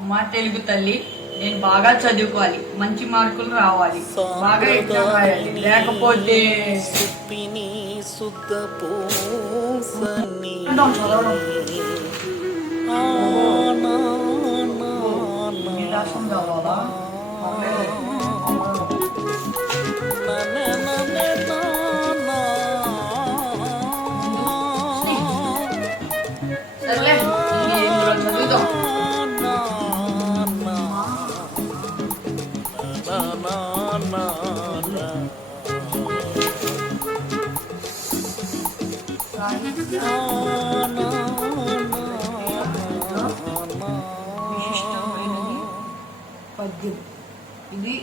అమ్మ తెలుగు తల్లి, నేను బాగా చదువుకోవాలి, మంచి మార్కులు రావాలి, బాగా ఎగ్జామ్ రాయాలి, లేకపోతే సర్లే ఇందులో చదువుతాం. విశిష్టమైనది పద్యం. ఇది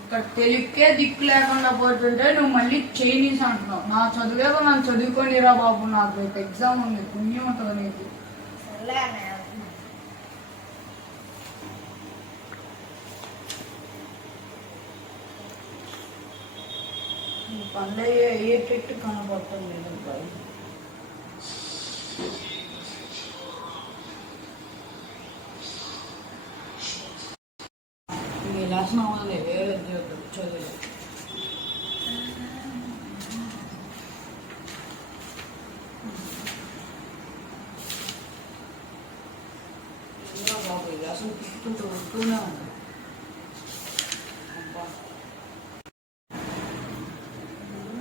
ఇక్కడ తెలుగుకే దిక్కు లేకుండా పోతుంటే నువ్వు మళ్ళీ చైనీస్ అంటున్నావు. నా చదివేదో నన్ను చదువుకోనిరా బాబు, నాకు ఎగ్జామ్ ఉంది, పుణ్యం ఉంటుంది నీకు. పండగ అయ్యేటట్టు కనబడుతుంది. రాసిన వాళ్ళే వేరే చదువు బాబు అసలు తిట్టుకుంటూ ఉంటూనే ఉంది.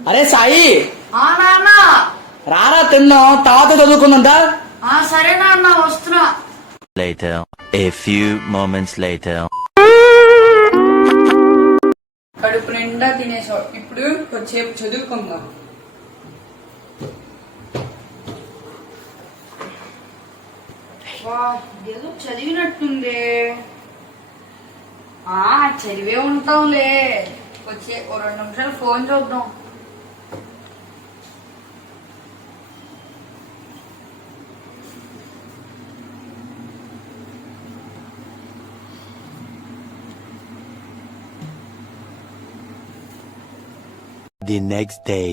అరే సాయి, నాన్న రారా తిన్నాం, తర్వాత చదువుకుందా. సరే నాన్న వస్తున్నా. Later, a few moments later. కడుపు నిండా తినేసావు, ఇప్పుడు కొద్దిసేపు చదువుకుందాం. ఏదో చదివినట్టుందే. చదివే ఉంటాంలే. వచ్చే 2 నిమిషాలు ఫోన్ చూద్దాం. The next day.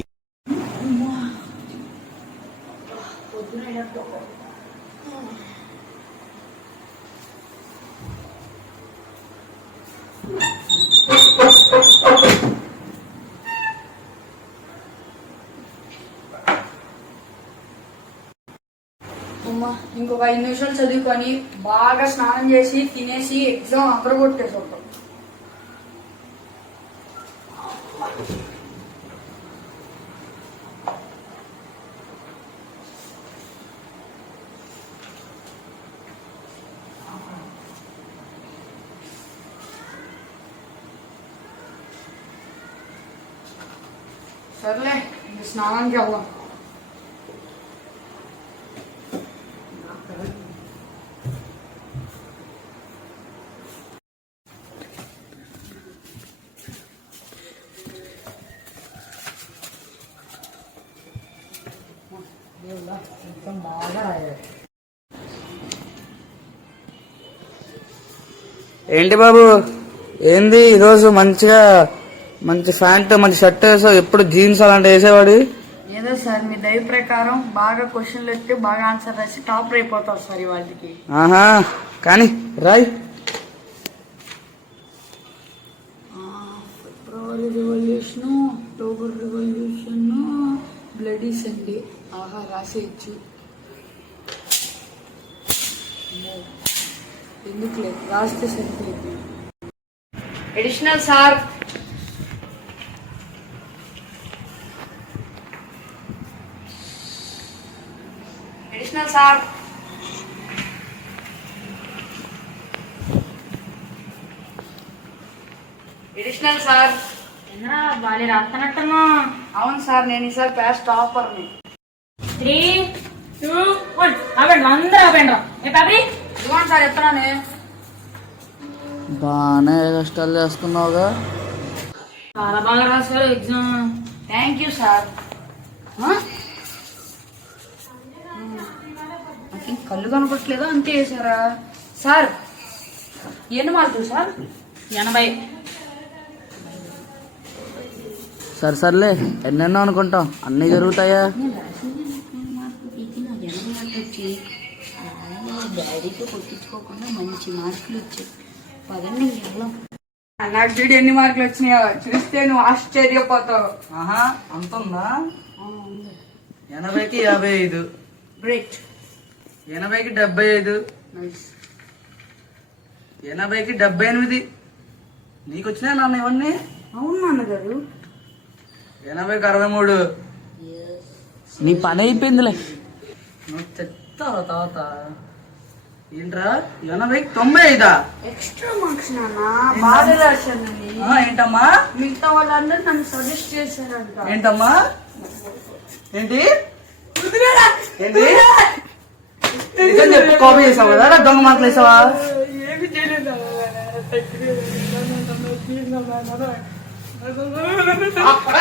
ఇంకొక 5 నిమిషాలు చదువుకొని బాగా స్నానం చేసి తినేసి ఎగ్జామ్ అక్కడగొట్టేసి ఉంటాం. సర్లే ఇంక స్నానానికి వెళ్దాం. ఏంటి బాబు, ఏంది ఈరోజు మంచిగా మంచి ప్యాంట్ మంచి షర్ట్ వేసావు, ఎప్పుడు జీన్స్ అలాంటి వేసేవాడు. ఏదో సార్ మీ దయ ప్రకారం బాగా క్వశ్చన్లు వస్తే బాగా ఆన్సర్ రాసి టాపర్ అయిపోతారు సార్ వాళ్ళకి. ఆహా, కానీ రాయ్. February revolution, October revolution, bloody Sunday. రాసేయచ్చు. ఎందుకు లేదు, రాస్తే సరిపోయింది. Additional sir. Additional sir. Additional sir. బాగా రాస్తున్నట్టున్నా. అవును సార్, నేను ఈసారి క్లాస్ టాపర్ని. 3, 2, 1 అవ్వండి, అందరూ అవ్వండి. ఏ పాపరి ఇదిగోండి సార్, ఎత్తనానే. బాగానే కష్టాలు చేస్తున్నావుగా. చాలా బాగా రాశారు ఎగ్జామ్. Thank you sir. కళ్ళు కనపట్లేదా, అంతే వేసారా సార్? ఎన్ని మార్కులు సార్? 80. సరే సర్లే ఎన్నెన్నో అనుకుంటాం అన్నీ జరుగుతాయా? నేను రాసిన మార్కులు పీకి నాకు 80 మార్కులు వచ్చి డాడీతో కొట్టించుకోకుండా మంచి మార్కులు వచ్చాయి. పదండి వెళ్దాం. నాకు చూడు ఎన్ని మార్కులు వచ్చినాయో, చూస్తే నువ్వు ఆశ్చర్యపోతావు. ఆహా అంతుందా? 80కి 55, గ్రేట్. 80కి 75, నైస్. 80కి 78. నీకు వచ్చినాయి నాన్న ఇవన్నీ? అవును నాన్నగారు. 80కి 63. నీ పని అయిపోయిందిలే. నువ్వు చెప్తావా తాత? ఏంట్రా 80కి 95? ఎక్స్ట్రా మార్క్స్ నాన్న, బాగా రాశానని. ఏంటమ్మా? మిగతా వాళ్ళందరూ నన్ను సజెస్ట్ చేశారంట. ఏంటమ్మా? ఏంటి ఏంటి నిజం చెప్పు, కాపీ చేసావు కదా? దొంగ మార్కులు వేసావా? ఏమి చేయలేదు. అక్కడ